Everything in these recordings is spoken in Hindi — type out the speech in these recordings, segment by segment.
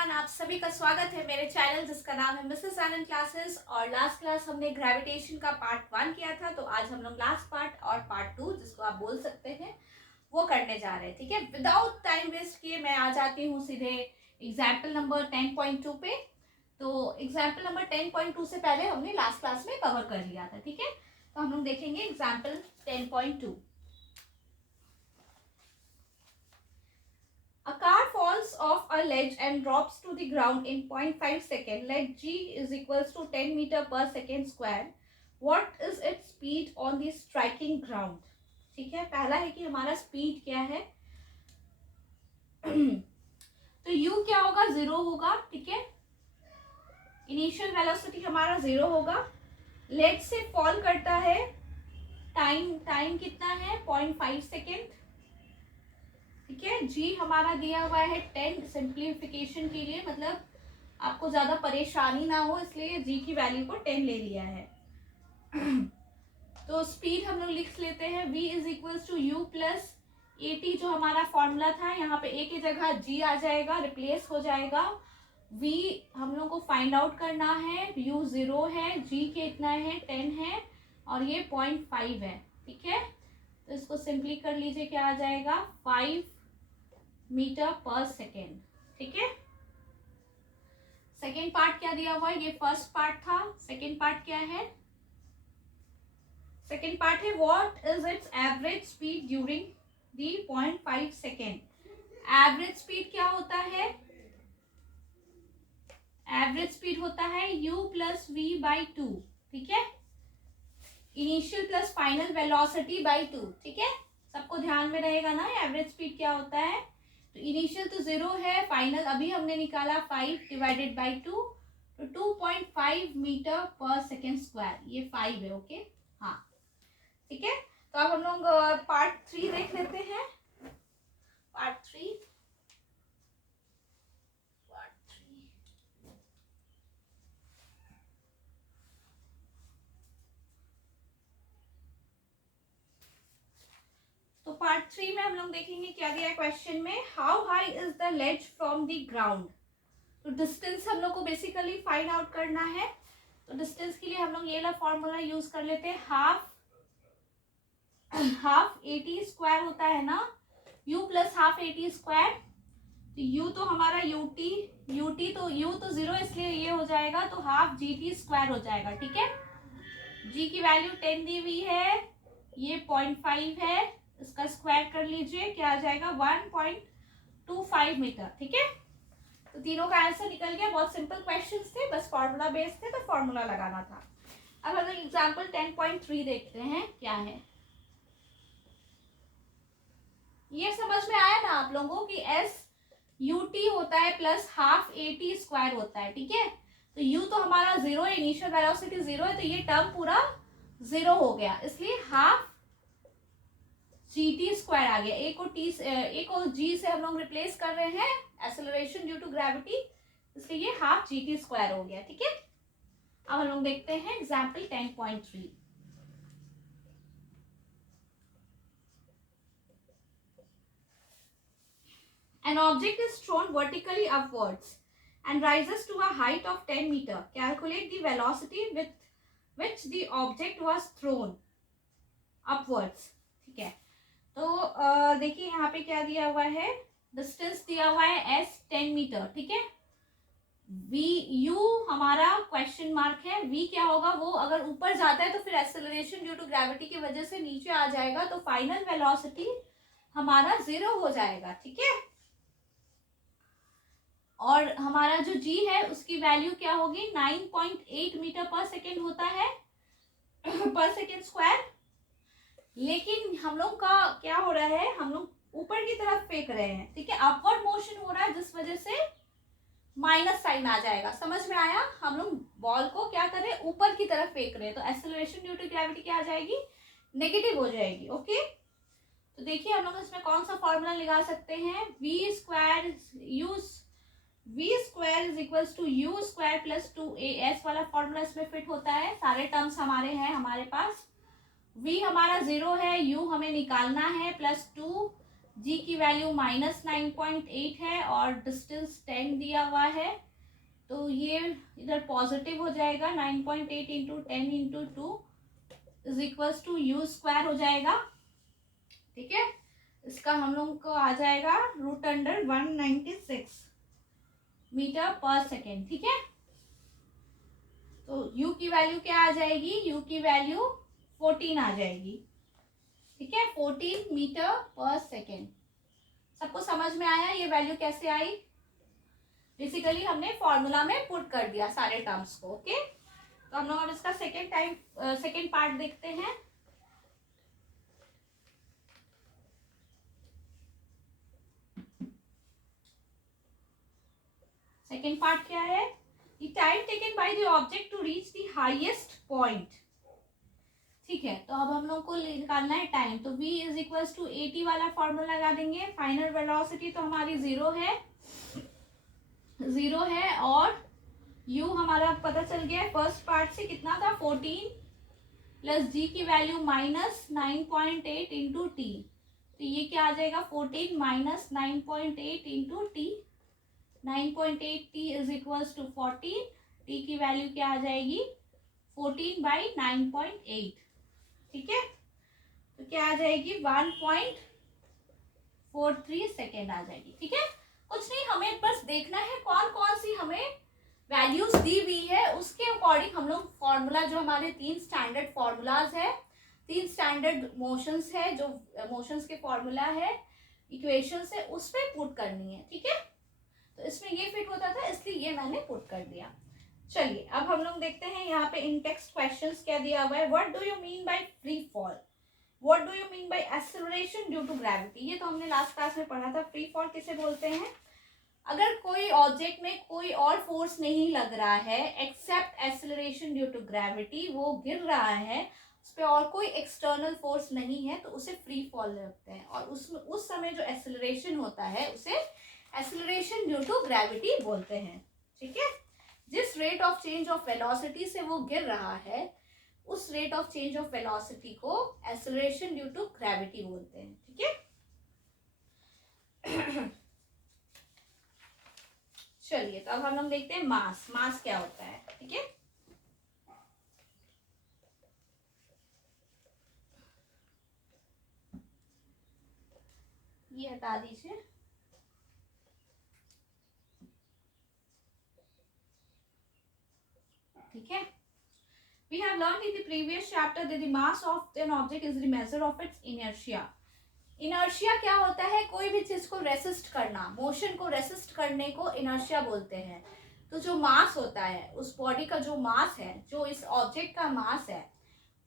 एवरीवन, आप सभी का स्वागत है मेरे चैनल जिसका नाम है मिसेस आनंद क्लासेस। और लास्ट क्लास हमने ग्रेविटेशन का पार्ट 1 किया था, तो आज हम लोग लास्ट पार्ट और पार्ट 2 जिसको आप बोल सकते हैं वो करने जा रहे हैं। ठीक है, विदाउट टाइम वेस्ट किए मैं आ जाती हूँ सीधे एग्जाम्पल नंबर 10.2 पे। तो एग्जाम्पल नंबर 10.2 से पहले हमने लास्ट क्लास में कवर कर लिया था। ठीक है, तो हम लोग देखेंगे example 10.2। A car falls off a ledge and drops to the ground in 0.5 second. Let g is equals to 10 meter per second square. What is its speed on the striking ground? ठीक है, पहला है कि हमारा स्पीड क्या है। तो u क्या होगा, 0 होगा। ठीक है, इनिशियल वेलोसिटी हमारा 0 होगा। लेड से फॉल करता है, टाइम कितना है, 0.5 सेकेंड। ठीक है, जी हमारा दिया हुआ है 10, सिंप्लीफिकेशन के लिए, मतलब आपको ज्यादा परेशानी ना हो इसलिए जी की वैल्यू को 10 ले लिया है। तो स्पीड हम लोग लिख लेते हैं, v is equals to u plus a t, जो हमारा फॉर्मूला था। यहाँ पे ए की जगह जी आ जाएगा, रिप्लेस हो जाएगा। v हम लोग को फाइंड आउट करना है, u 0 है, g के इतना है 10 है और ये 0.5 है। ठीक है, तो इसको सिंपली कर लीजिए, क्या आ जाएगा, 5 मीटर पर सेकेंड। ठीक है, सेकेंड पार्ट क्या दिया हुआ है, ये फर्स्ट पार्ट था। सेकेंड पार्ट क्या है, सेकेंड पार्ट है what is it's average speed during the 0.5 second. Average speed क्या होता है, एवरेज स्पीड होता है u प्लस वी बाई 2। ठीक है, initial plus final velocity by 2। ठीक है, सबको ध्यान में रहेगा ना एवरेज स्पीड क्या होता है। तो इनिशियल तो 0 है, फाइनल अभी हमने निकाला 5 डिवाइडेड बाई 2, तो 2.5 मीटर पर सेकेंड स्क्वायर, ये 5 है। ओके, हाँ ठीक है। तो अब हम लोग पार्ट 3 देख लेते हैं। पार्ट 3 तो पार्ट 3 में हम लोग देखेंगे क्या दिया है क्वेश्चन में, how high is the ledge from the ground. तो डिस्टेंस हम लोग को बेसिकली फाइंड आउट करना है। तो डिस्टेंस के लिए हम लोग ये वाला फॉर्मूला यूज कर लेते हैं, हाफ ए टी स्क्वायर होता है ना, u plus half A T square. तो u तो हमारा यूटी, तो u तो 0 इसलिए ये हो जाएगा, तो हाफ जी टी स्क्वायर हो जाएगा। ठीक है, g की वैल्यू 10 दी हुई है, ये 0.5 है, इसका स्क्वायर कर लीजिए, क्या आ जाएगा 1.25 मीटर। ठीक है, तो तीनों का आंसर निकल गया। बहुत सिंपल क्वेश्चंस थे, बस फॉर्मूला बेस्ड थे तो फॉर्मूला लगाना था। अब हम लोग एग्जांपल 10.3 देखते हैं क्या है। ये समझ में आया ना आप लोगों की एस यू टी होता है plus half A T square होता है। ठीक है, तो यू तो हमारा 0 है, इनिशियल वेलोसिटी 0 है, तो ये टर्म पूरा 0 हो गया, इसलिए हाफ जी टी स्क्वायर आ गया। ए को जी से हम लोग रिप्लेस कर रहे हैं, एक्सेलरेशन ड्यू टू ग्रेविटी, इसलिए ये हाफ जी टी स्क्वायर हो गया। ठीक है, अब हम लोग देखते हैं example 10.3। An object is thrown vertically upwards and rises to a height of 10 meter. Calculate the velocity with which the object was thrown upwards. ठीक है, तो देखिए यहाँ पे क्या दिया हुआ है, डिस्टेंस दिया हुआ है s 10 मीटर। ठीक है, v u हमारा क्वेश्चन मार्क है, v क्या होगा, वो अगर ऊपर जाता है तो फिर एक्सेलरेशन ड्यू टू ग्रेविटी की वजह से नीचे आ जाएगा, तो फाइनल वेलोसिटी हमारा 0 हो जाएगा। ठीक है, और हमारा जो g है उसकी वैल्यू क्या होगी, 9.8 मीटर पर सेकेंड होता है पर सेकेंड स्क्वायर। लेकिन हम लोग का क्या हो रहा है, हम लोग ऊपर की तरफ फेंक रहे हैं। ठीक है, अपवर्ड मोशन हो रहा है जिस वजह से माइनस साइन आ जाएगा। समझ में आया, हम लोग बॉल को क्या कर रहे हैं, ऊपर की तरफ फेंक रहे हैं, तो एक्सेलरेशन ड्यू टू ग्रेविटी क्या आ जाएगी, नेगेटिव हो जाएगी। ओके, तो देखिए हम लोग इसमें कौन सा फॉर्मूला लगा सकते हैं, v square is equals to u square plus 2as वाला फॉर्मूला इसमें फिट होता है। सारे टर्म्स हमारे हैं हमारे पास, v हमारा 0 है, u हमें निकालना है, प्लस 2 जी की वैल्यू -9.8 है और डिस्टेंस 10 दिया हुआ है, तो ये इधर पॉजिटिव हो जाएगा। 9.8 into 10 into 2 is equals to u square हो जाएगा। ठीक है, इसका हम लोग को आ जाएगा √196 मीटर पर सेकेंड। ठीक है, तो u की वैल्यू क्या आ जाएगी, u की वैल्यू 14 आ जाएगी। ठीक है, 14 मीटर पर सेकेंड। सबको समझ में आया ये वैल्यू कैसे आई? बेसिकली हमने फॉर्मूला में पुट कर दिया सारे टर्म्स को। ओके, तो हम लोग अब इसका सेकेंड पार्ट देखते हैं। सेकेंड पार्ट क्या है? The time taken by the object to reach the highest point। ठीक है, तो अब हम लोग को निकालना है टाइम, तो v is equals to AT वाला फॉर्मूला लगा देंगे। फाइनल वेलोसिटी तो हमारी जीरो है और u हमारा पता चल गया है फर्स्ट पार्ट से कितना था, 14 प्लस g की वैल्यू -9.8 इंटू टी, तो ये क्या आ जाएगा 14 minus 9.8 into t. 9.8 t is equals to 14, t की वैल्यू क्या आ जाएगी 14/9.8। ठीक है, तो क्या आ जाएगी 1.43 सेकेंड आ जाएगी। ठीक है, कुछ नहीं, हमें बस देखना है कौन कौन सी हमें वैल्यूज दी हुई है, उसके अकॉर्डिंग हम लोग फॉर्मूला, जो हमारे 3 स्टैंडर्ड फॉर्मूलाज है, 3 स्टैंडर्ड मोशंस है, जो मोशंस के फॉर्मूला है, इक्वेशंस है, उस पे पुट करनी है। ठीक है, तो इसमें ये फिट होता था इसलिए ये मैंने पुट कर दिया। चलिए अब हम लोग देखते हैं यहाँ पे इन टेक्स्ट क्वेश्चंस क्या दिया हुआ है। What do you mean by free fall, what do you mean by acceleration due to gravity, ये तो हमने लास्ट क्लास में पढ़ा था। फ्री फॉल किसे बोलते हैं? अगर कोई ऑब्जेक्ट में कोई और फोर्स नहीं लग रहा है except acceleration due to gravity, वो गिर रहा है, उस पर और कोई एक्सटर्नल फोर्स नहीं है, तो उसे फ्री फॉल लगते हैं। और उसमें उस समय जो एक्सेलरेशन होता है उसे एक्सेलरेशन ड्यू टू ग्रेविटी बोलते हैं। ठीक है, जिस rate of change of velocity से वो गिर रहा है, उस rate of change of velocity को एक्सेलरेशन ड्यू टू ग्रेविटी बोलते हैं। ठीक है, चलिए तो अब हम लोग देखते हैं मास क्या होता है। ठीक है, ये हटा दीजिए। ठीक है, we have learned in the previous chapter that the mass of an object is the measure of its inertia। Inertia क्या होता है? कोई भी चीज को रेसिस्ट करना, मोशन को रेसिस्ट करने को इनर्शिया बोलते हैं। तो जो मास होता है, उस बॉडी का जो मास है, जो इस ऑब्जेक्ट का मास है,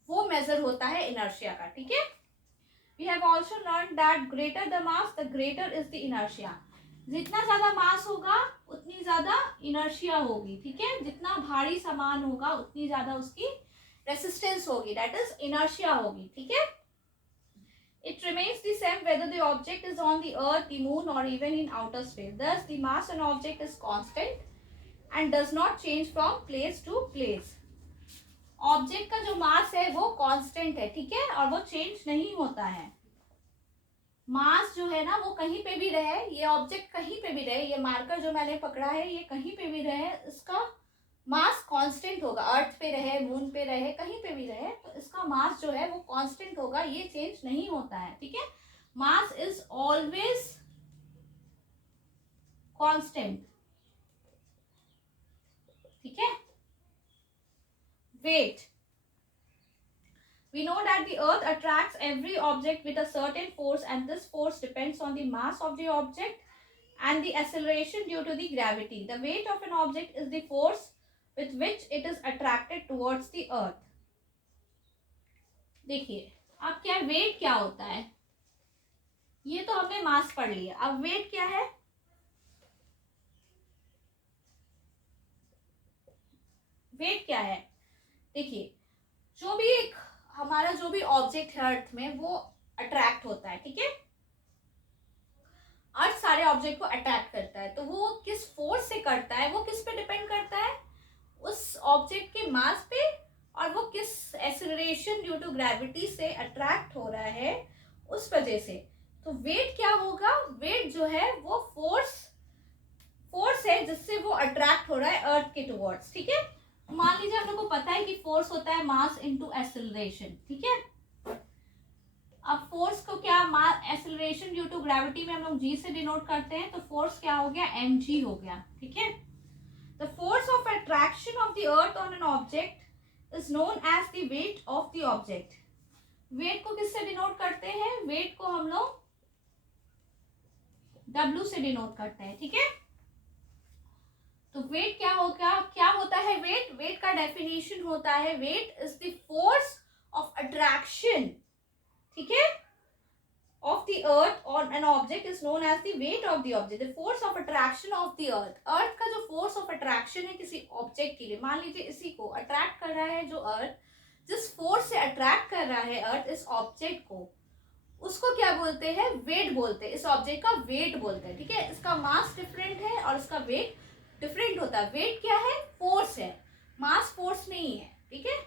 वो मेजर होता है इनर्शिया का। ठीक है, we have also learned that greater the mass the greater is the inertia। जितना ज्यादा मास होगा उतनी ज्यादा इनर्शिया होगी। ठीक है, जितना भारी सामान होगा उतनी ज्यादा उसकी रेसिस्टेंस होगी, दैट इज इनर्शिया होगी। ठीक है, it remains the same whether the object is on the earth, the moon or even in outer space। Thus the mass of an object is constant and does not change from place to place। Object का जो मास है वो कांस्टेंट है। ठीक है, और वो चेंज नहीं होता है। मास जो है ना, वो कहीं पे भी रहे, ये ऑब्जेक्ट कहीं पे भी रहे, ये मार्कर जो मैंने पकड़ा है ये कहीं पे भी रहे, इसका मास कांस्टेंट होगा। अर्थ पे रहे, मून पे रहे, कहीं पे भी रहे, तो इसका मास जो है वो कांस्टेंट होगा, ये चेंज नहीं होता है। ठीक है, मास इज ऑलवेज कांस्टेंट। ठीक है, weight, we know that the earth attracts every object with a certain force and this force depends on the mass of the object and the acceleration due to the gravity। The weight of an object is the force with which it is attracted towards the earth। देखिए अब क्या वेट क्या होता है, ये तो हमने मास पढ़ लिया, अब वेट क्या है? वेट क्या है? देखिए, जो भी एक हमारा जो भी ऑब्जेक्ट है अर्थ में, वो अट्रैक्ट होता है। ठीक है, अर्थ सारे ऑब्जेक्ट को अट्रैक्ट करता है, तो वो किस फोर्स से करता है, वो किस पे डिपेंड करता है? उस ऑब्जेक्ट के मास पे, और वो किस एक्सेलरेशन ड्यू टू ग्रेविटी से अट्रैक्ट हो रहा है, उस वजह से। तो वेट क्या होगा, वेट जो है वो फोर्स है जिससे वो अट्रैक्ट हो रहा है अर्थ के टुवर्ड्स, ठीक है। मान लीजिए हम लोग को पता है कि फोर्स होता है मास इनटू एक्सेलरेशन, ठीक है। अब फोर्स को क्या, एक्सेलरेशन ड्यू टू ग्रेविटी में हम लोग जी से डिनोट करते हैं, तो फोर्स क्या हो गया, mg हो गया, ठीक है। The force of attraction of the earth on an object is known as the weight of the object. Weight को किससे डिनोट करते हैं, वेट को हम लोग W से डिनोट करते हैं, ठीक है। तो वेट क्या होगा, क्या होता है वेट, वेट का डेफिनेशन होता है, weight is the force of attraction, ठीक है, of the earth on an object is known as the weight of the object, the force of attraction of the earth। अर्थ का जो force of attraction है किसी ऑब्जेक्ट के लिए, मान लीजिए इसी को अट्रैक्ट कर रहा है जो अर्थ, जिस फोर्स से अट्रैक्ट कर रहा है अर्थ इस ऑब्जेक्ट को, उसको क्या बोलते हैं, वेट बोलते हैं, इस ऑब्जेक्ट का वेट बोलते हैं, ठीक है। इसका मास डिफरेंट है और इसका वेट डिफरेंट होता है। वेट क्या है, फोर्स है, मास फोर्स नहीं है, ठीक है।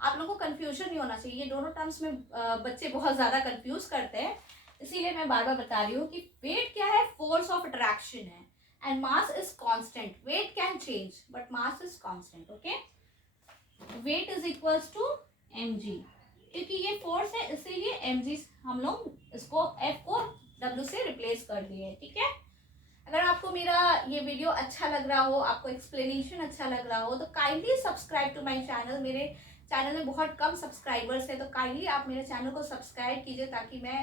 आप लोगों को कंफ्यूजन नहीं होना चाहिए, ये दोनों टर्म्स में बच्चे बहुत ज्यादा कंफ्यूज करते हैं, इसीलिए मैं बार बार बता रही हूँ कि वेट क्या है, फोर्स ऑफ अट्रैक्शन है, and mass is constant. Weight can change but mass is constant, okay. Weight is equals to mg, क्योंकि ये फोर्स है इसीलिए mg हम लोग इसको f को w से रिप्लेस कर दिए, ठीक है। अगर आपको मेरा ये वीडियो अच्छा लग रहा हो, आपको एक्सप्लेनेशन अच्छा लग रहा हो, तो kindly subscribe to my channel. मेरे चैनल में बहुत कम सब्सक्राइबर्स है, तो काइंडली आप मेरे चैनल को सब्सक्राइब कीजिए ताकि मैं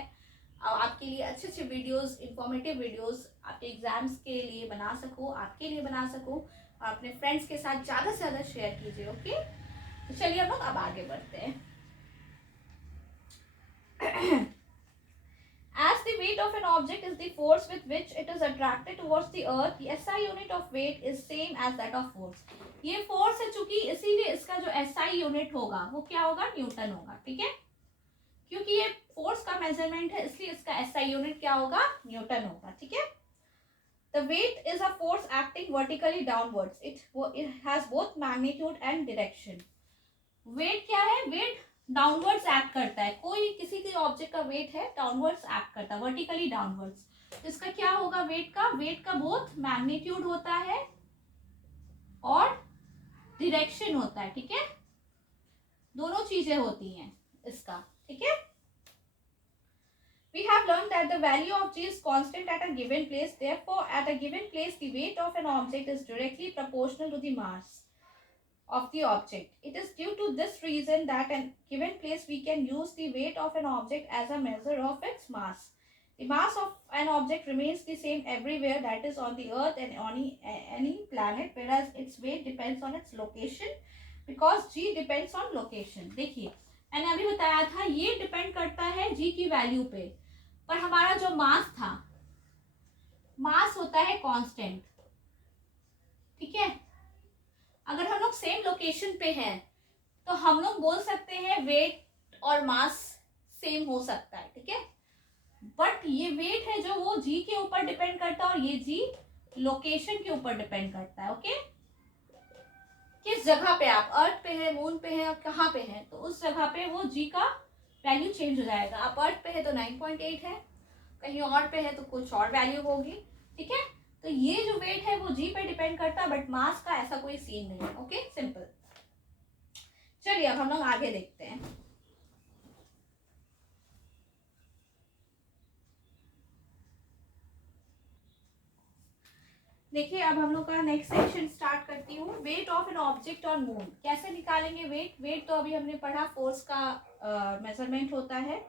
आपके लिए अच्छे अच्छे वीडियोस, इंफॉर्मेटिव वीडियोस आपके एग्जाम्स के लिए बना सकूँ, आपके लिए बना सकूँ, और अपने फ्रेंड्स के साथ ज़्यादा से ज़्यादा शेयर कीजिए, ओके। तो चलिए हम लोग अब आगे बढ़ते हैं। As the weight of an object is the force with which it is attracted towards the earth, the SI unit of weight is same as that of force। ये फोर्स है चूंकि, इसीलिए इसका जो SI यूनिट होगा वो क्या होगा, न्यूटन होगा, ठीक है। क्योंकि ये फोर्स का मेजरमेंट है इसलिए इसका SI यूनिट क्या होगा, न्यूटन होगा, ठीक है। The weight is a force acting vertically downwards. It has both magnitude and direction। Weight क्या है, वेट डाउनवर्ड्स एक्ट करता है, कोई किसी के ऑब्जेक्ट का वेट है डाउनवर्ड्स एक्ट करता है, वर्टिकली डाउनवर्ड्स। तो इसका क्या होगा, वेट का बोथ मैग्नीट्यूड होता है और डायरेक्शन होता है, ठीक है। दोनों चीजें होती हैं इसका, ठीक है। We have learned that the value of g is constant at a given place. Therefore, at a given place, the weight of an object is directly proportional to the mass of the object. It is due to this reason that at a given place we can use the weight of an object as a measure of its mass. The mass of an object remains the same everywhere, that is on the earth and on any planet, whereas its weight depends on its location because g depends on location। देखिए मैंने अभी बताया था ये डिपेंड करता है g की वैल्यू पे, पर हमारा जो मास था, मास होता है कांस्टेंट, ठीक है। अगर हम लोग सेम लोकेशन पे हैं तो हम लोग बोल सकते हैं वेट और मास सेम हो सकता है, ठीक है। बट ये वेट है जो वो जी के ऊपर डिपेंड करता है और ये जी लोकेशन के ऊपर डिपेंड करता है, ओके। किस जगह पे आप, अर्थ पे है, मून पे है, और कहाँ पे है, तो उस जगह पे वो जी का वैल्यू चेंज हो जाएगा। आप अर्थ पे है तो 9.8 है, कहीं और पे है तो कुछ और वैल्यू होगी, ठीक है। तो ये जो वेट है वो जी पे डिपेंड करता है, बट मास का ऐसा कोई सीन नहीं है, ओके, सिंपल। चलिए अब हम लोग आगे देखते हैं। देखिए अब हम लोग का नेक्स्ट सेक्शन स्टार्ट करती हूँ। Weight of an object on moon, कैसे निकालेंगे वेट। वेट तो अभी हमने पढ़ा, फोर्स का मेजरमेंट होता है।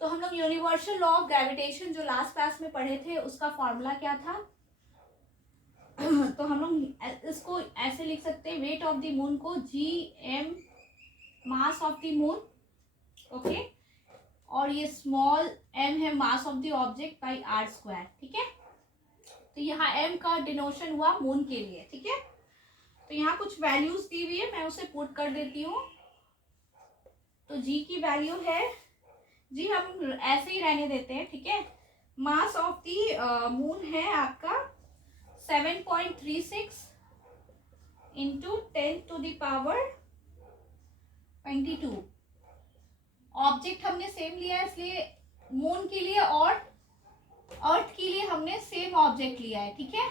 तो हम लोग यूनिवर्सल लॉ ऑफ ग्रेविटेशन जो लास्ट क्लास में पढ़े थे उसका फॉर्मूला क्या था तो हम लोग इसको ऐसे लिख सकते हैं, वेट ऑफ द मून को G M mass of the moon, okay, और ये स्मॉल एम है mass of the object by r square, ठीक है। तो यहाँ एम का डिनोशन हुआ मून के लिए, ठीक है। तो यहाँ कुछ वैल्यूज दी हुई है, मैं उसे पुट कर देती हूँ। तो जी की वैल्यू है, जी हम ऐसे ही रहने देते हैं, ठीक है। मास ऑफ द मून है आपका 7.36 into 10 to the power 22। Object हमने सेम लिया है इसलिए मून लिए हमने सेम ऑब्जेक्ट लिया है, ठीक है।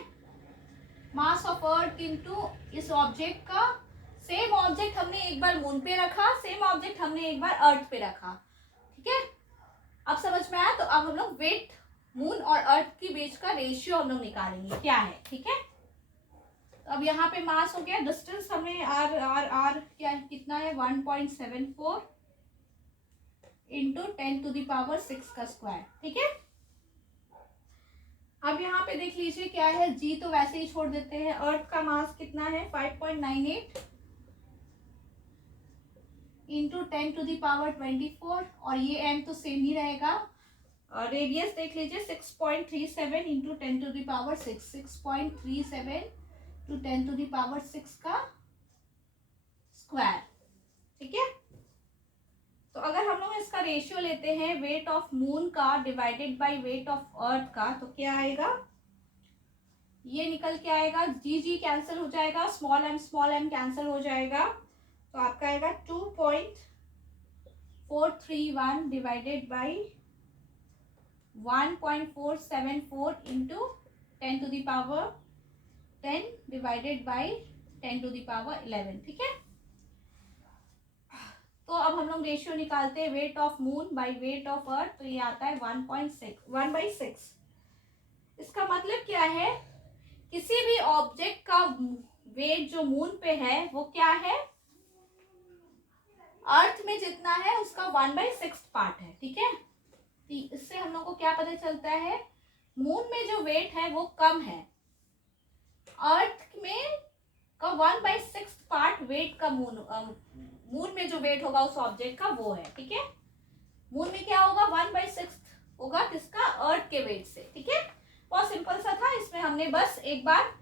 मास ऑफ अर्थ इनटू इस ऑब्जेक्ट का, सेम ऑब्जेक्ट हमने एक बार मून पे रखा, सेम ऑब्जेक्ट हमने एक बार अर्थ पे रखा, ठीक है। अब समझ में आया। तो अब हम लोग वेट मून और अर्थ के बीच का रेशियो हम लोग निकालेंगे क्या है, ठीक है। तो अब यहाँ पे मास हो गया, डिस्टेंस हमें आर आर आर क्या है, कितना है 1.74 इंटू 10⁶ का स्क्वायर, ठीक है। अब यहाँ पे देख लीजिए क्या है, जी तो वैसे ही छोड़ देते हैं। अर्थ का मास कितना है 5.98 इंटू 10⁻24 और ये एम तो सेम ही रहेगा। रेडियस देख लीजिए 6.37 इंटू 10⁶ 6.37 टू 10⁶ का स्क्वायर, ठीक है। तो अगर हम लोग इसका रेशियो लेते हैं वेट ऑफ मून का divided by weight of earth का, तो क्या आएगा, ये निकल के आएगा, जी जी कैंसिल हो जाएगा, स्मॉल एम कैंसिल हो जाएगा, तो आपका आएगा 2.431 divided by 1.474 into 10⁻10 divided by 10�11, ठीक है। तो अब हम लोग रेशियो निकालते हैं weight of moon by weight of earth, तो ये आता है 1/6। इसका मतलब क्या है, किसी भी ऑब्जेक्ट का वेट जो मून पे है वो क्या है, अर्थ में जितना है उसका 1/6 पार्ट है, ठीक है। इससे हम लोग को क्या पता चलता है, मून में जो वेट है वो कम है, अर्थ में का 1/6 पार्ट वेट का मून में जो वेट होगा उस ऑब्जेक्ट का वो है, ठीक है। मून में क्या होगा 1/6 होगा किसका, अर्थ के वेट से, ठीक है। बहुत सिंपल सा था, इसमें हमने बस एक बार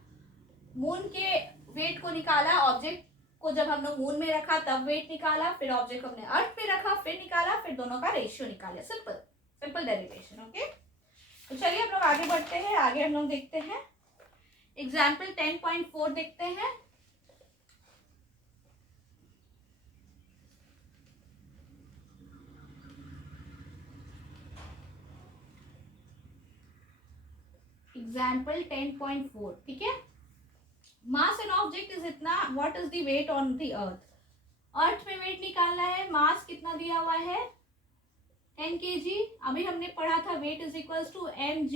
मून के वेट को निकाला, ऑब्जेक्ट को जब हम लोग मून में रखा तब वेट निकाला, फिर ऑब्जेक्ट को हमने अर्थ पे रखा फिर निकाला, फिर दोनों का रेशियो निकाला, सिंपल डेरिवेशन, ओके। तो चलिए हम लोग आगे बढ़ते हैं, आगे हम लोग देखते हैं एग्जाम्पल 10.4 देखते हैं। एग्जाम्पल 10.4, ठीक है। मास एन ऑब्जेक्ट इज इतना, what is the weight on the earth, earth में वेट निकालना है, मास कितना दिया हुआ है 10 kg। अभी हमने पढ़ा था weight is equals to mg,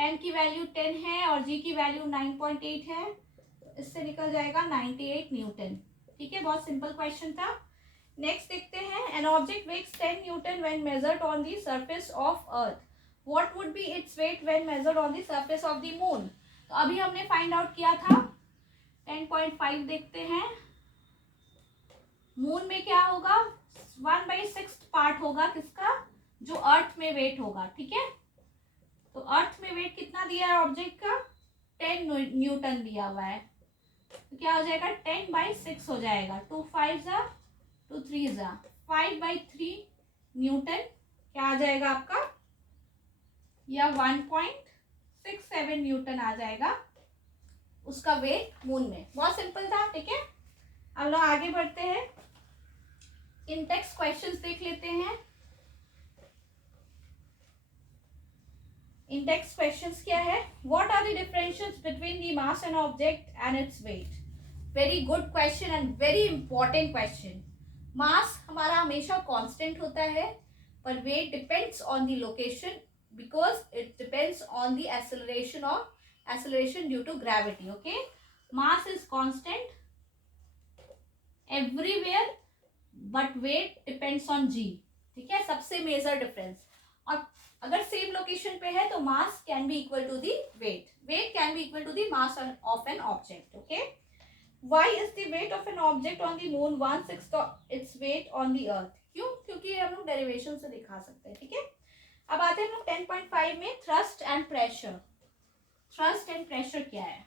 m की वैल्यू 10 है और g की वैल्यू 9.8 है, इससे निकल जाएगा 98 न्यूटन, ठीक है। बहुत सिंपल क्वेश्चन था। नेक्स्ट देखते हैं, an object weights 10 newton when measured on the surface of earth, what would be its weight when measured on the surface of the moon. तो अभी हमने फाइंड आउट किया था, 10.5 देखते हैं। मून में क्या होगा 1/6 पार्ट होगा किसका, जो अर्थ में वेट होगा, ठीक है। तो अर्थ में वेट कितना दिया है ऑब्जेक्ट का 10 न्यूटन दिया हुआ है, तो क्या हो जाएगा 10/6 हो जाएगा, 2 5 जा 2 3 जा 5/3 न्यूटन, क्या आ जाएगा आपका, या 1.67 न्यूटन आ जाएगा उसका वेट मून में। बहुत सिंपल था, ठीक है। अब लोग आगे बढ़ते हैं, इन टेक्स्ट क्वेश्चंस देख लेते हैं। इन टेक्स्ट क्वेश्चंस क्या है, what are the differences between the mass and object and its weight. Very good question and very important question. Mass हमारा हमेशा कांस्टेंट होता है, पर weight depends on the location because it depends on the acceleration due to gravity, okay. Mass is constant everywhere but weight depends on g, ठीक है, सबसे मेजर डिफरेंस। और अगर सेम लोकेशन पे है तो mass can be equal to the weight, weight can be equal to the mass of an object, okay. why is the weight of an object on the moon 1/6 its weight on the earth, क्यों, क्योंकि हम लोग डेरिवेशन से दिखा सकते हैं, ठीक है। अब आते हैं हम लोग 10.5 में, thrust and pressure. Thrust and pressure क्या है,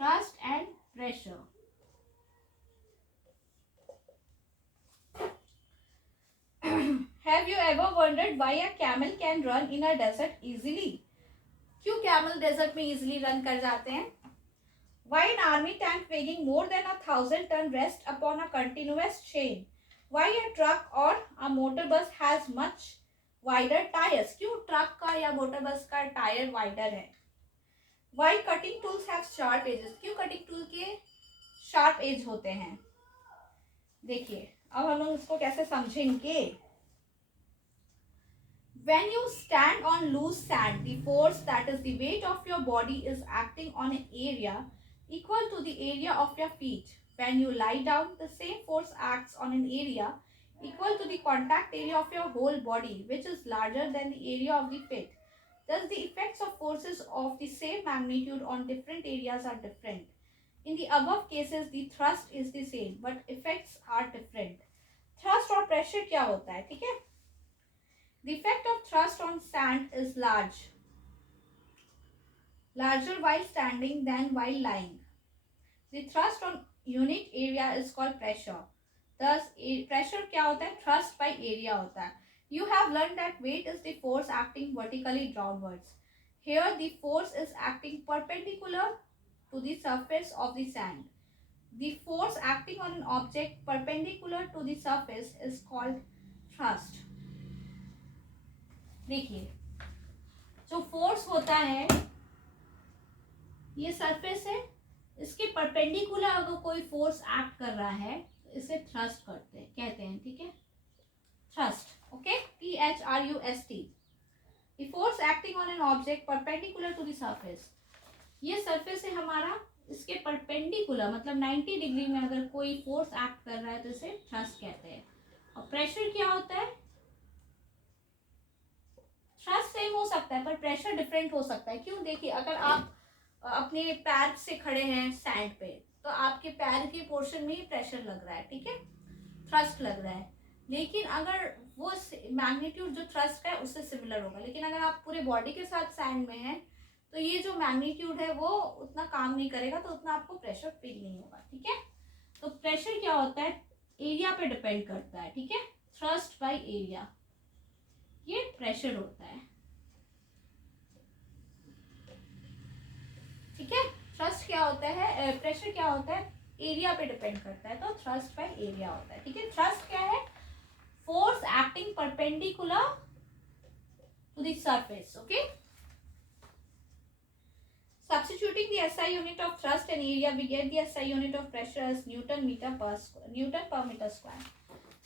thrust and pressure. Have you ever wondered why a camel can run in a desert easily? क्यों कैमल डेजर्ट में इजिली रन कर जाते हैं। Why an army tank weighing more than 1,000 ton rests upon a continuous chain? Why a truck or a motor bus has much wider tyres, क्यों ट्रक का या मोटर बस का टायर वाइडर है. Why cutting tools have sharp edges, क्यों कटिंग टूल के शार्प एज होते हैं. देखिए अब हम लोग इसको कैसे समझेंगे. When you stand on loose sand, the force, that is the weight of your body, is acting on an area equal to the area of your feet. When you lie down, the same force acts on an area equal to the contact area of your whole body, which is larger than the area of the feet. Thus, the effects of forces of the same magnitude on different areas are different. In the above cases, the thrust is the same, but effects are different. Thrust और pressure क्या होता है, ठीक है. The effect of thrust on sand is larger while standing than while lying. The thrust on unit area is called pressure. Thus, pressure क्या होता है, thrust by area होता है. You have learned that weight is the force acting vertically downwards. Here, the force is acting perpendicular to the surface of the sand. The force acting on an object perpendicular to the surface is called thrust. देखिए जो फोर्स होता है, ये सरफेस है, इसके परपेंडिकुलर अगर कोई फोर्स एक्ट कर रहा है तो इसे थ्रस्ट कहते हैं, ठीक है. Thrust, okay, THRUST. The force acting on an object perpendicular to the surface. ये सरफेस है हमारा, इसके परपेंडिकुलर मतलब 90 डिग्री में अगर कोई फोर्स एक्ट कर रहा है तो इसे थ्रस्ट कहते हैं. और प्रेशर क्या होता है, थ्रस्ट सेम हो सकता है पर प्रेशर डिफरेंट हो सकता है. क्यों, देखिए अगर आप अपने पैर से खड़े हैं सैंड पे तो आपके पैर के पोर्शन में ही प्रेशर लग रहा है, ठीक है, थ्रस्ट लग रहा है. लेकिन अगर वो मैग्नीट्यूड जो थ्रस्ट है उससे सिमिलर होगा. लेकिन अगर आप पूरे बॉडी के साथ सैंड में हैं तो ये जो मैग्नीट्यूड है वो उतना काम नहीं करेगा, तो उतना आपको प्रेशर फील नहीं होगा, ठीक है. तो प्रेशर क्या होता है, एरिया पे डिपेंड करता है, ठीक है. थ्रस्ट बाय एरिया, ये प्रेशर होता है, ठीक है. थ्रस्ट क्या होता है, प्रेशर क्या होता है, एरिया पे डिपेंड करता है, तो थ्रस्ट बाय एरिया होता है, ठीक है. थ्रस्ट क्या है, force acting perpendicular to the surface, okay. Substituting the SI unit of thrust and area, we get the SI unit of pressure as Newton per meter square.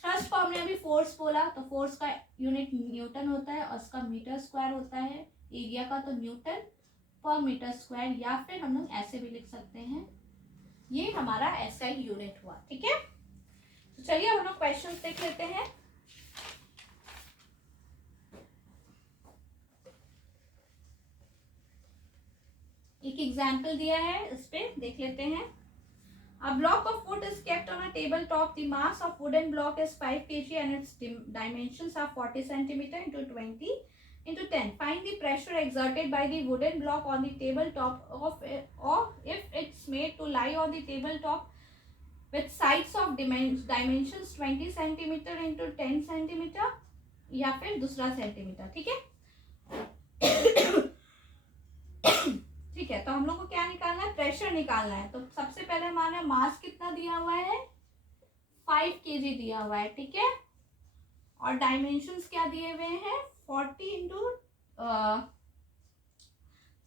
Thrust को हमने अभी फोर्स बोला तो फोर्स का यूनिट न्यूटन होता है और उसका मीटर स्क्वायर होता है. एरिया का तो न्यूटन पर मीटर स्क्वायर, या फिर हम लोग ऐसे भी लिख सकते हैं, ये हमारा SI यूनिट हुआ, ठीक है. तो चलिए हम लोग क्वेश्चंस देख लेते हैं. एक एग्जाम्पल दिया है, इस पे देख लेते हैं. A block of wood is kept on a tabletop. The mass of wooden block is 5 kg and its dimensions are 40 cm into 20 into 10. Find the pressure exerted by the wooden block on the tabletop or if it's made to lie on the tabletop with sides of dimensions 20 cm into 10 cm या फिर दूसरा सेंटीमीटर, ठीक है. ठीक है, तो हम लोग को क्या निकालना है, प्रेशर निकालना है. तो सबसे पहले हमारा मास कितना दिया हुआ है, 5 kg दिया हुआ है, ठीक है. और डायमेंशंस क्या दिए हुए हैं, 40 इंटू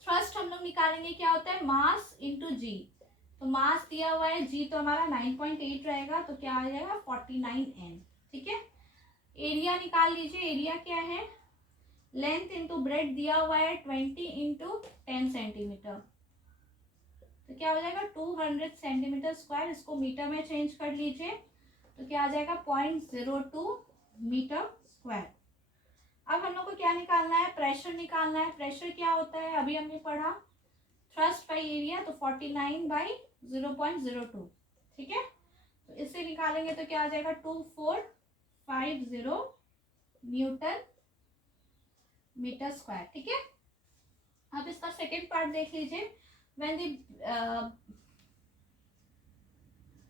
थ्रस्ट हम लोग निकालेंगे क्या होता है, मास इंटू जी. तो मास दिया हुआ है, जी तो हमारा 9.8 रहेगा, तो क्या आ जाएगा 49N, ठीक है. एरिया निकाल लीजिए, एरिया क्या है, लेंथ इंटू ब्रेड दिया हुआ है 20 इंटू 10 सेंटीमीटर, तो क्या हो जाएगा 200 सेंटीमीटर स्क्वायर. इसको मीटर में चेंज कर लीजिए तो क्या आ जाएगा 0.02 मीटर स्क्वायर. अब हम लोग को क्या निकालना है, प्रेशर निकालना है. प्रेशर क्या होता है, अभी हमने पढ़ा, थ्रस्ट बाई एरिया, तो 49 बाई 0.02, ठीक है. तो इससे निकालेंगे तो क्या आ जाएगा 2450 न्यूटन मीटर स्क्वायर, ठीक है. अब इसका सेकेंड पार्ट देख लीजिए.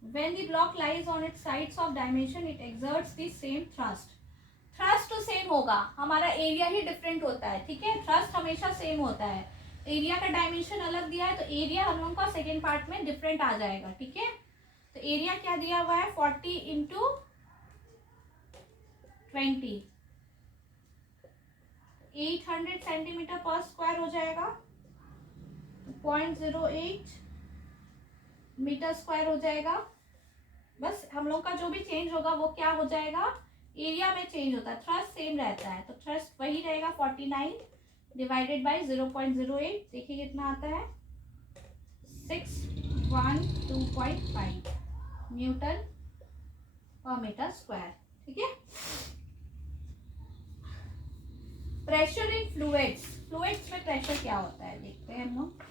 when the block lies on its sides of dimension it exerts the same thrust. Thrust तो सेम होगा, हमारा एरिया ही डिफरेंट होता है, ठीक है. थ्रस्ट हमेशा सेम होता है, एरिया का डायमेंशन अलग दिया है तो एरिया हम लोगों का सेकेंड पार्ट में डिफरेंट आ जाएगा, ठीक है. तो एरिया क्या दिया हुआ है, 40 इंटू 20 800 सेंटीमीटर पर स्क्वायर हो जाएगा, 0.08 मीटर स्क्वायर हो जाएगा। बस हम लोग का जो भी चेंज होगा वो क्या हो जाएगा, एरिया में चेंज होता है, थ्रस्ट सेम रहता है, तो थ्रस्ट वही रहेगा 49 डिवाइडेड बाई 0.08, देखिए कितना आता है 612.5 न्यूटन पर मीटर स्क्वायर। ठीक है। प्रेशर इन फ्लूइड्स, फ्लूइड्स में प्रेशर क्या होता है देखते हैं हम लोग।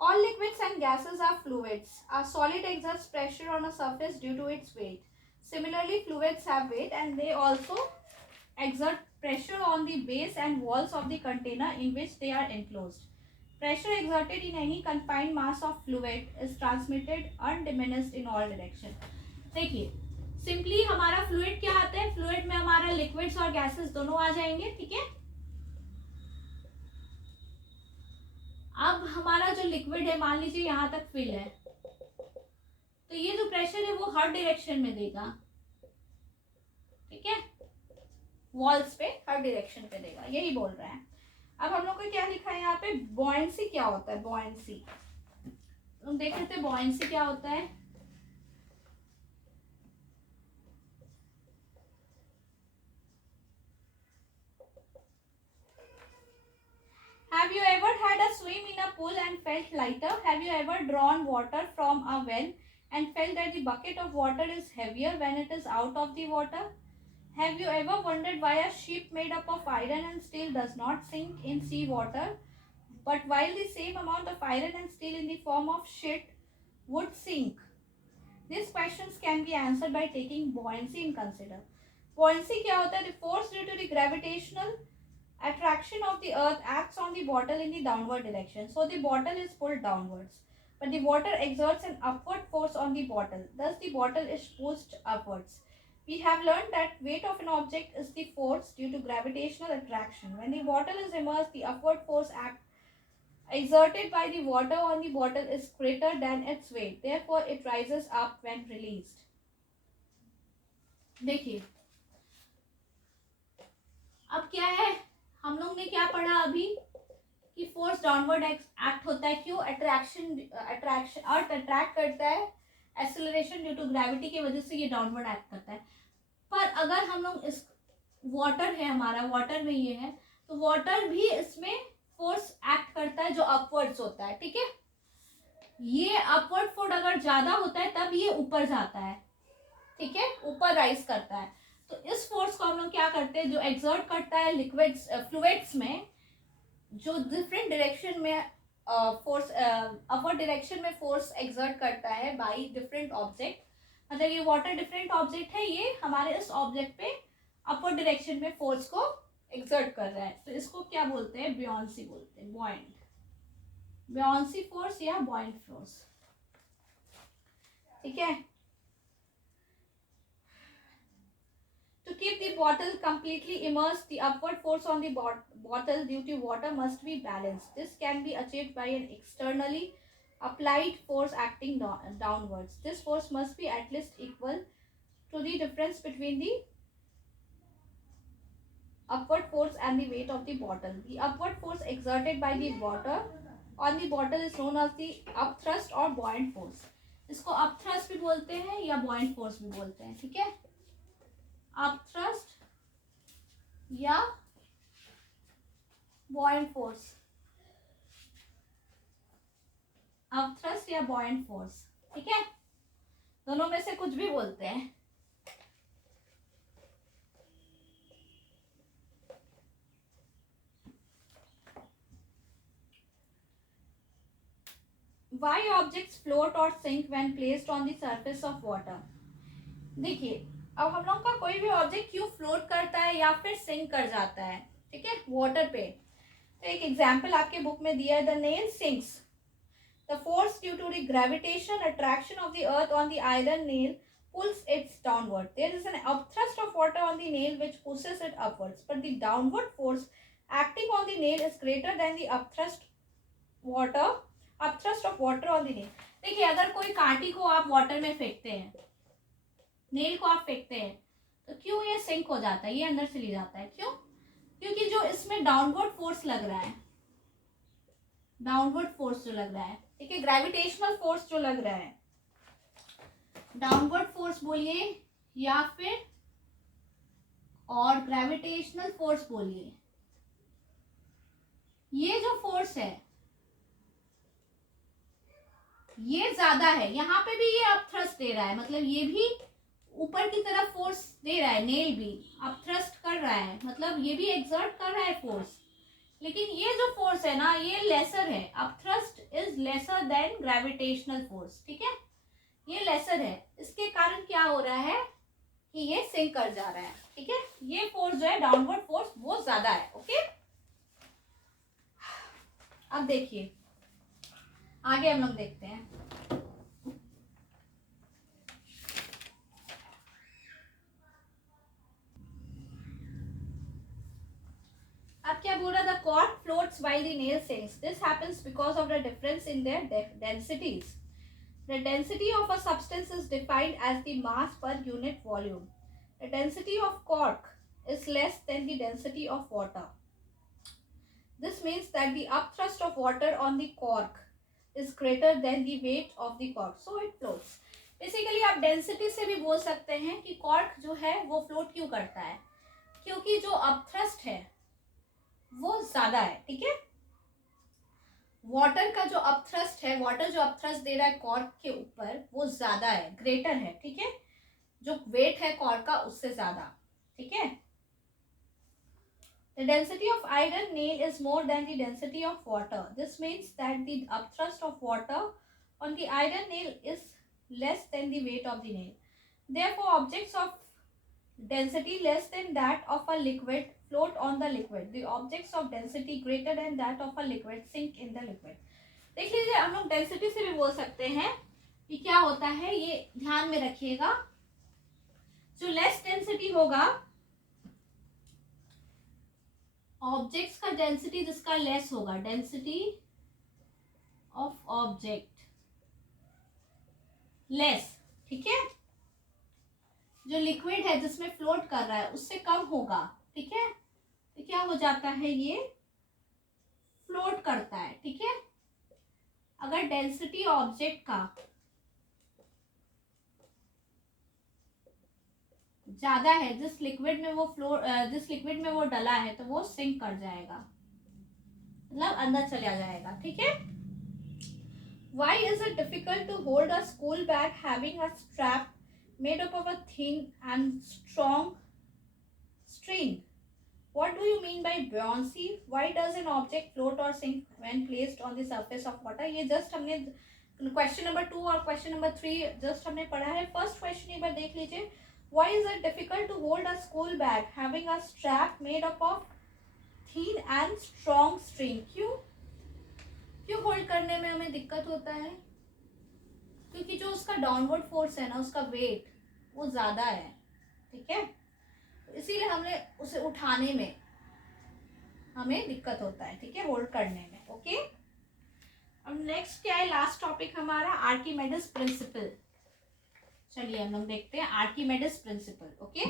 All liquids and gases are fluids. A solid exerts pressure on a surface due to its weight. Similarly, fluids have weight and they also exert pressure on the base and walls of the container in which they are enclosed. Pressure exerted in any confined mass of fluid is transmitted undiminished in all directions. देखिए सिंपली हमारा फ्लूइड क्या आता है, फ्लूइड में हमारा लिक्विड्स और गैसेस दोनों आ जाएंगे। ठीक है। अब हमारा जो लिक्विड है मान लीजिए यहाँ तक फिल है, तो ये जो प्रेशर है वो हर डायरेक्शन में देगा। ठीक है, वॉल्स पे हर डायरेक्शन पे देगा, यही बोल रहा है। अब हम लोग को क्या लिखा है यहाँ पे, बॉयंसी क्या होता है, बॉयंसी तुम देख रहे थे, बॉयंसी क्या होता है। Have you ever had a swim in a pool and felt lighter? Have you ever drawn water from a well and felt that the bucket of water is heavier when it is out of the water? Have you ever wondered why a ship made up of iron and steel does not sink in sea water, but while the same amount of iron and steel in the form of shit would sink? These questions can be answered by taking buoyancy in consider. Buoyancy क्या होता है? The force due to the gravitational attraction of the earth acts on the bottle in the downward direction. So the bottle is pulled downwards. But the water exerts an upward force on the bottle. Thus the bottle is pushed upwards. We have learned that weight of an object is the force due to gravitational attraction. When the bottle is immersed, the upward force exerted by the water on the bottle is greater than its weight. Therefore, it rises up when released. देखिए अब क्या है, हम लोग ने क्या पढ़ा अभी कि फोर्स डाउनवर्ड एक्ट होता है। क्यों? अट्रैक्शन अर्थ अट्रैक्ट करता है, एक्सेलरेशन ड्यू टू ग्रेविटी की वजह से ये डाउनवर्ड एक्ट करता है। पर अगर हम लोग इस वाटर है हमारा, वाटर में ये है, तो वाटर भी इसमें फोर्स एक्ट करता है जो अपवर्ड्स होता है। ठीक है, ये अपवर्ड फोर्स अगर ज्यादा होता है तब ये ऊपर जाता है। ठीक है, ऊपर राइज करता है। तो इस फोर्स को हम लोग क्या करते हैं, जो एक्सर्ट करता है लिक्विड्स फ्लूइड्स में, जो डिफरेंट डायरेक्शन में फोर्स अपवर्ड डायरेक्शन में फोर्स एक्सर्ट करता है बाय डिफरेंट ऑब्जेक्ट, मतलब ये वाटर डिफरेंट ऑब्जेक्ट है, ये हमारे इस ऑब्जेक्ट पे अपवर्ड डायरेक्शन में फोर्स को एक्सर्ट कर रहा है, तो इसको क्या बोलते हैं, बुयांसी बोलते हैं, बुयांसी फोर्स या बुयांट फोर्स। ठीक है। To keep the bottle completely immersed, the upward force on the bottle due to water must be balanced. This can be achieved by an externally applied force acting downwards. This force must be at least equal to the difference between the upward force and the weight of the bottle. The upward force exerted by the water on the bottle is known as the upthrust or buoyant force. इसको upthrust भी बोलते हैं या buoyant force भी बोलते हैं। ठीक है, अपथ्रस्ट या buoyant फोर्स, अपथ्रस्ट या buoyant फोर्स। ठीक है, दोनों में से कुछ भी बोलते हैं। Why objects float or sink when placed on the surface of water? देखिए अब हम लोग का कोई भी ऑब्जेक्ट क्यों फ्लोट करता है या फिर सिंक कर जाता है, ठीक है, वाटर पे। तो एक एग्जांपल आपके बुक में दिया है, the nail sinks, the force due to the gravitation attraction of the earth on the iron nail pulls it downward. There is an upthrust of water on the nail which pushes it upwards, but the downward force acting on the nail is greater than the upthrust of water on the nail. देखिए, अगर कोई कांटी को आप वाटर में फेंकते हैं, नेल को आप फेंकते हैं, तो क्यों ये सिंक हो जाता है, ये अंदर चली जाता है, क्यों? क्योंकि जो इसमें डाउनवर्ड फोर्स लग रहा है, डाउनवर्ड फोर्स जो लग रहा है, ठीक है, ग्रेविटेशनल फोर्स जो लग रहा है, डाउनवर्ड फोर्स बोलिए या फिर और ग्रेविटेशनल फोर्स बोलिए, ये जो फोर्स है ये ज्यादा है, यहाँ पे भी ये अपथ्रस्ट दे रहा है, मतलब ये भी ऊपर की तरफ फोर्स दे रहा है, नेल भी अपथ्रस्ट कर रहा है, मतलब ये भी एक्सर्ट कर रहा है फोर्स, लेकिन ये जो फोर्स है ना ये लेसर है, upthrust is lesser than gravitational force, ठीक है, ये लेसर है, इसके कारण क्या हो रहा है कि ये सिंक कर जा रहा है, ठीक है, ये फोर्स जो है डाउनवर्ड फोर्स वो ज्यादा है, ओके। अब देखिए आगे हम लोग देखते हैं, अब क्या बोल रहा था, cork floats while the nail sinks, this happens because of the difference in their densities. The density of a substance is defined as the mass per unit volume. The density of cork is less than the density of water. This means that the upthrust of water on the cork is greater than the weight of the cork, so it floats. Basically आप डेंसिटी से भी बोल सकते हैं कि कॉर्क जो है वो फ्लोट क्यों करता है, क्योंकि जो अपथ्रस्ट है वो ज्यादा है, ठीक है, वाटर का जो अपथ्रस्ट है, वाटर जो अपथ्रस्ट दे रहा है कॉर्क के ऊपर वो ज्यादा है, ग्रेटर है, ठीक है, जो वेट है कॉर्क का उससे ज्यादा, ठीक है। The density of iron nail is more than the density of water. This means that the upthrust of water on the iron nail is less than the weight of the nail. Therefore, objects of density less than that of a liquid float on the liquid. The objects of density greater than that of a liquid sink in the liquid. देख लीजिए, हम लोग डेंसिटी से भी बोल सकते हैं कि क्या होता है, ये ध्यान में रखिएगा, जो लेस डेंसिटी होगा, ऑब्जेक्ट्स का डेंसिटी जिसका लेस होगा, डेंसिटी ऑफ ऑब्जेक्ट लेस, ठीक है, जो लिक्विड है जिसमें फ्लोट कर रहा है उससे कम होगा, ठीक है, तो क्या हो जाता है, ये फ्लोट करता है, ठीक है। अगर डेंसिटी ऑब्जेक्ट का ज्यादा है, जिस लिक्विड में वो डला है, तो वो सिंक कर जाएगा, मतलब अंदर चला जाएगा, ठीक है। Why is it difficult to hold a school bag having a strap made up of a thin and strong string? What do you mean by buoyancy? Why does an object float or sink when placed on the surface of water? ये just हमने क्वेश्चन नंबर 2 और क्वेश्चन नंबर 3 जस्ट हमने पढ़ा है। फर्स्ट क्वेश्चन एक बार देख लीजिए, Why is it difficult to hold a school bag having a strap made up of thin and strong string? क्यों होल्ड करने में हमें दिक्कत होता है? क्योंकि जो उसका डाउनवर्ड फोर्स है ना, उसका वेट वो ज्यादा है, ठीक है, इसीलिए हमने उसे उठाने में हमें दिक्कत होता है, ठीक है, होल्ड करने में, ओके। अब नेक्स्ट क्या है, लास्ट टॉपिक हमारा आर्किमेडिस प्रिंसिपल। चलिए हम लोग देखते हैं Archimedes principle, okay,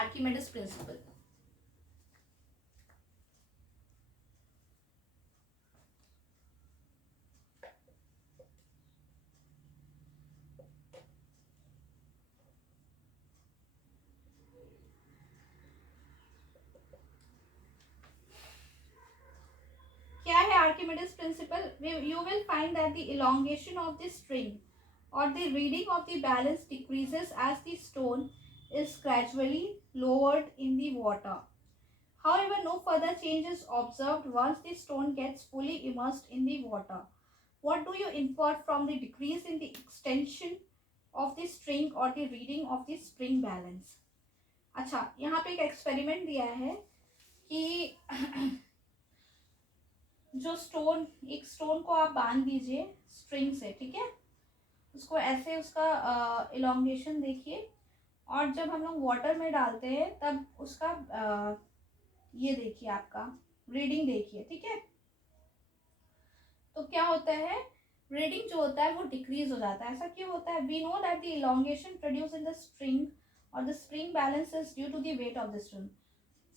Archimedes principle. क्या है Archimedes principle? You will find that the elongation of the string or the reading of the balance decreases as the stone is gradually lowered in the water. However, no further change is observed once the stone gets fully immersed in the water. What do you infer from the decrease in the extension of the string or the reading of the spring balance? अच्छा, यहाँ पे एक एक्सपेरिमेंट दिया है कि जो एक स्टोन को आप बांध दीजिए स्ट्रिंग से, ठीक है, उसको ऐसे उसका इलोंगेशन देखिए, और जब हम लोग वाटर में डालते हैं तब उसका ये देखिए आपका रीडिंग देखिए, ठीक है। तो क्या होता है, रीडिंग जो होता है वो डिक्रीज हो जाता है। ऐसा क्यों होता है? We know that the elongation produce in the string और the spring balance is due to the weight of the stone.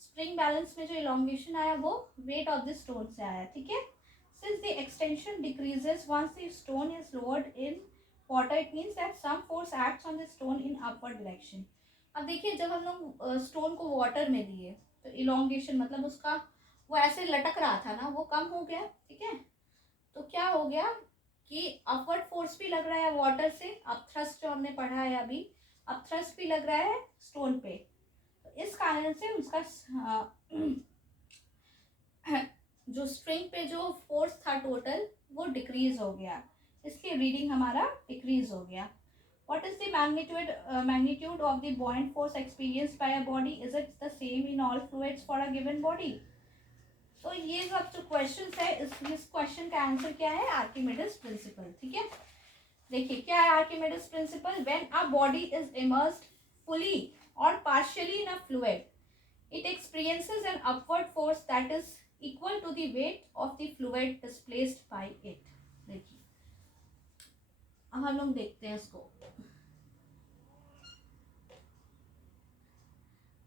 Spring balance में जो इलोंगेशन आया वो वेट ऑफ द स्टोन से आया, ठीक है। Since the extension decreases once the stone is lowered in water, it means that some force acts on the stone in upward direction. अब देखिए, जब हम लोग स्टोन को वाटर में दिए तो इलोंगेशन मतलब उसका वो ऐसे लटक रहा था ना, वो कम हो गया, ठीक है। तो क्या हो गया कि अपवर्ड फोर्स भी लग रहा है वाटर से, अब थ्रस्ट जो हमने पढ़ा है अभी, अब थ्रस्ट भी लग रहा है स्टोन पे। तो इस कारण से उसका जो स्ट्रिंग पे जो फोर्स था टोटल वो डिक्रीज हो गया, इसलिए रीडिंग हमारा डिक्रीज हो गया। What is the magnitude of the buoyant force experienced by a body? Is it the same in all fluids for a given body? तो ये सब जो क्वेश्चन है, इस क्वेश्चन का आंसर क्या है? आर्किमिडीज प्रिंसिपल, ठीक है। देखिए क्या है Archimedes principal? When a body is immersed fully or partially in a fluid, it experiences an upward force that is equal to the weight of the fluid displaced by it. देखिए अब हम लोग देखते हैं इसको।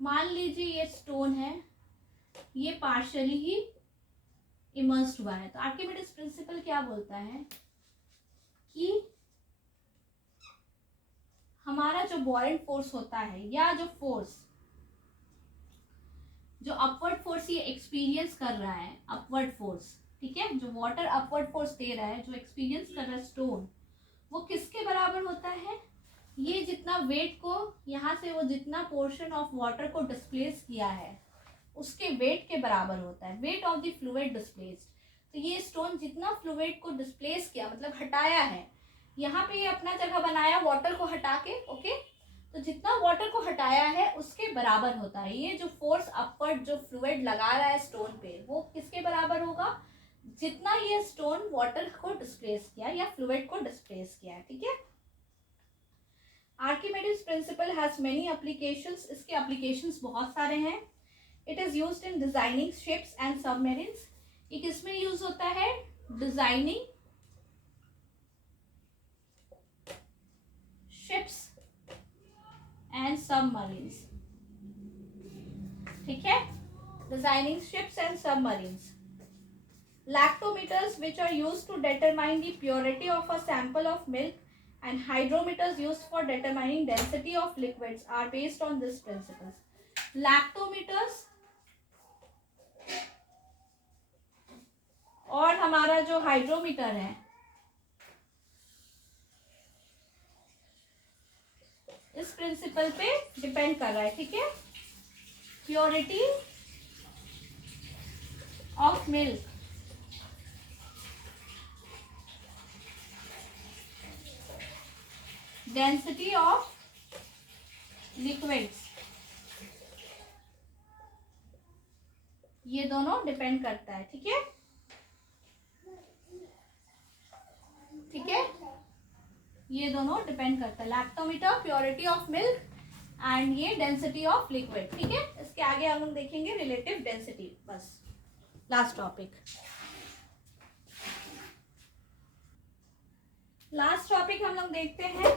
मान लीजिए ये स्टोन है, ये पार्शियली ही इमर्स्ड हुआ है, तो आर्किमिडीज प्रिंसिपल क्या बोलता है कि हमारा जो बॉयंट फोर्स होता है या जो फोर्स, जो अपवर्ड फोर्स ये एक्सपीरियंस कर रहा है, अपवर्ड फोर्स, ठीक है, जो वाटर अपवर्ड फोर्स दे रहा है, जो एक्सपीरियंस कर रहा है स्टोन, वो किसके बराबर होता है? ये जितना वेट को यहाँ से वो जितना पोर्शन ऑफ वाटर को डिस्प्लेस किया है उसके वेट के बराबर होता है, wait of the fluid displaced. तो ये स्टोन जितना फ्लूइड को डिस्प्लेस किया मतलब हटाया है, यहाँ पे ये अपना जगह बनाया वाटर को हटा के, ओके, तो जितना वाटर को हटाया है उसके बराबर होता है। ये जो फोर्स अपवर्ड जो फ्लूइड लगा रहा है स्टोन पे वो किसके बराबर होगा? जितना ये स्टोन वाटर को डिस्प्लेस किया या फ्लूइड को डिस्प्लेस किया है, ठीक है। Archimedes principal has many applications, इसके एप्लीकेशंस बहुत सारे हैं। It is used in designing ships and submarines. ये किसमें यूज होता है? डिजाइनिंग शिप्स एंड सबमरीन्स, ठीक है, designing ships and submarines. Lactometers which are used to determine the purity of a sample of milk and hydrometers used for determining density of liquids are based on this principles. Lactometers और हमारा जो हाइड्रोमीटर है इस प्रिंसिपल पे डिपेंड कर रहा है, ठीक है। Purity of milk, density of liquids, ये दोनों डिपेंड करता है, ठीक है, ठीक है, ये दोनों डिपेंड करता है। Lactometer, purity of milk and ये डेंसिटी ऑफ लिक्विड, ठीक है। इसके आगे हम लोग देखेंगे रिलेटिव डेंसिटी, बस लास्ट टॉपिक। लास्ट टॉपिक हम लोग देखते हैं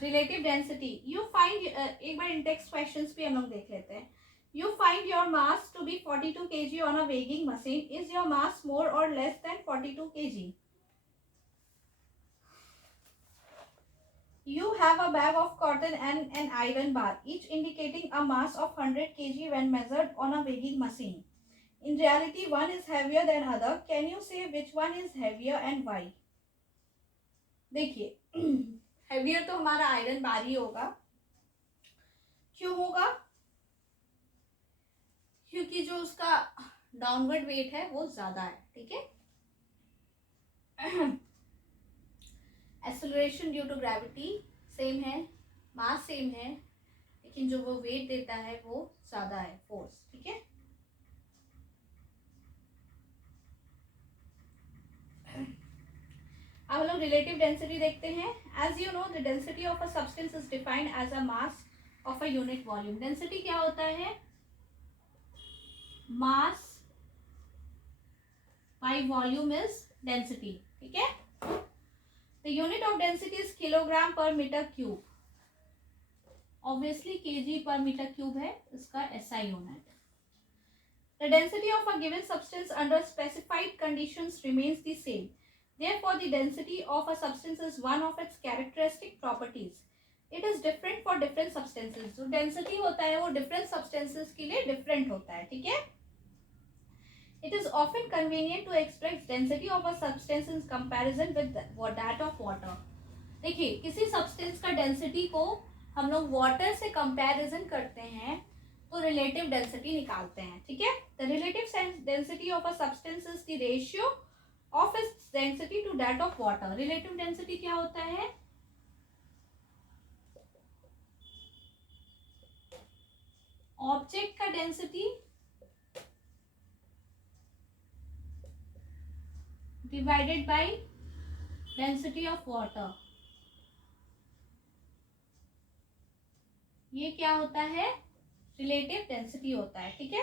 रिलेटिव डेंसिटी। यू फाइंड, एक बार इंटेक्स क्वेश्चंस भी हम लोग देख लेते हैं। You find your mass to be 42 kg on a weighing machine. Is your mass more or less than 42 kg? You have a bag of cotton and an iron bar, each indicating a mass of 100 kg when measured on a weighing machine. In reality, one is heavier than other. Can you say which one is heavier and why? देखिए heavier तो हमारा आयरन बार ही होगा। क्यों होगा? क्योंकि जो उसका डाउनवर्ड वेट है वो ज्यादा है, ठीक है। Acceleration due to gravity same है, मास सेम है, लेकिन जो वो वेट देता है वो ज्यादा है, फोर्स, ठीक है। अब हम लोग रिलेटिव डेंसिटी देखते हैं. As you know the density of a substance is defined as a mass of a unit volume. Density क्या होता है? Mass by volume is density. ठीक है. The unit of density is kilogram per metre cube. Obviously KG per metre cube है इसका SI unit. The density of a given substance under specified conditions remains the same. Therefore, the density of a substance is one of its characteristic properties. It is different for different substances. जो density होता है वो different substances के लिए different होता है. ठीक है. It is often convenient to express density of a substance in comparison with that of water. देखिए किसी substance का density को हम लोग water से comparison करते हैं तो रिलेटिव डेंसिटी निकालते हैं. ठीक है. The relative density of a substance is the ratio of its density to that of water. Relative density क्या होता है? ऑब्जेक्ट का density divided by density of water. ये क्या होता है? रिलेटिव डेंसिटी होता है. ठीक है.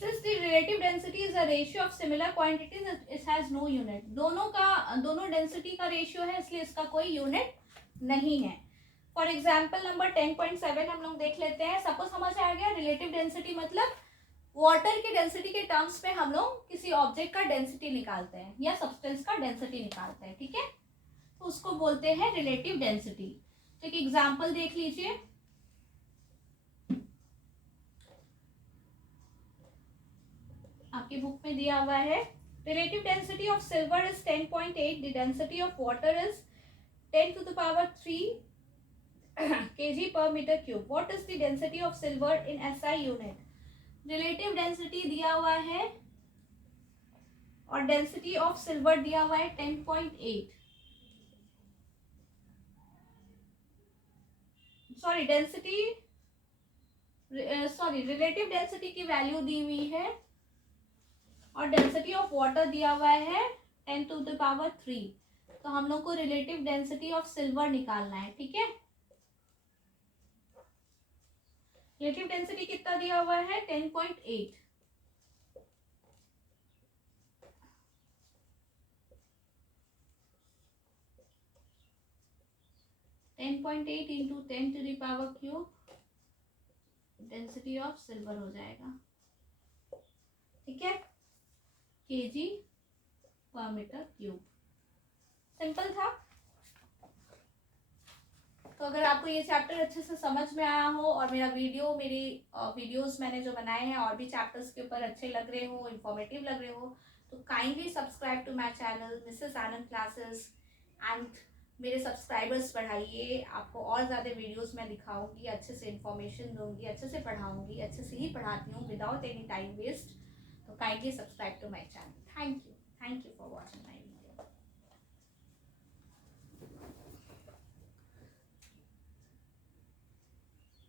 Since the relative density is a ratio of similar quantities, it has no unit. दोनों डेंसिटी का रेशियो है इसलिए इसका कोई यूनिट नहीं है. फॉर एग्जाम्पल नंबर 10.7 हम लोग देख लेते हैं. सपोज समझ आ गया रिलेटिव डेंसिटी मतलब वाटर की डेंसिटी के टर्म्स में हम लोग किसी ऑब्जेक्ट का डेंसिटी निकालते हैं या सब्सटेंस का डेंसिटी निकालते हैं. ठीक है. तो उसको बोलते हैं रिलेटिव डेंसिटी. तो एक एग्जाम्पल देख लीजिए. आपकी बुक में दिया हुआ है. Relative density of silver is 10.8. The density of water is 10 to the power 3 kg per meter cube. What is the density of silver in SI unit? Relative density दिया हुआ है और डेंसिटी ऑफ सिल्वर दिया हुआ है 10.8. सॉरी रिलेटिव डेंसिटी की वैल्यू दी हुई है और डेंसिटी ऑफ वाटर दिया हुआ है 10 to the power 3. तो हम लोग को रिलेटिव डेंसिटी ऑफ सिल्वर निकालना है. ठीक है. रिलेटिव डेंसिटी कितना दिया हुआ है? 10.8. Into 10 to the power cube density of silver हो जाएगा. ठीक है. KG per metre cube. Simple था. तो अगर आपको ये चैप्टर अच्छे से समझ में आया हो और मेरी वीडियोस मैंने जो बनाए हैं और भी चैप्टर्स के ऊपर अच्छे लग रहे हो, इंफॉर्मेटिव लग रहे हो, तो kindly subscribe to my channel Mrs Anand classes and मेरे सब्सक्राइबर्स बढ़ाइए. आपको और ज़्यादा वीडियोस मैं दिखाऊंगी, अच्छे से इंफॉर्मेशन दूंगी, अच्छे से पढ़ाऊंगी, अच्छे से ही पढ़ाती हूँ विदाउट एनी टाइम वेस्ट. तो kindly subscribe to my channel. Thank you.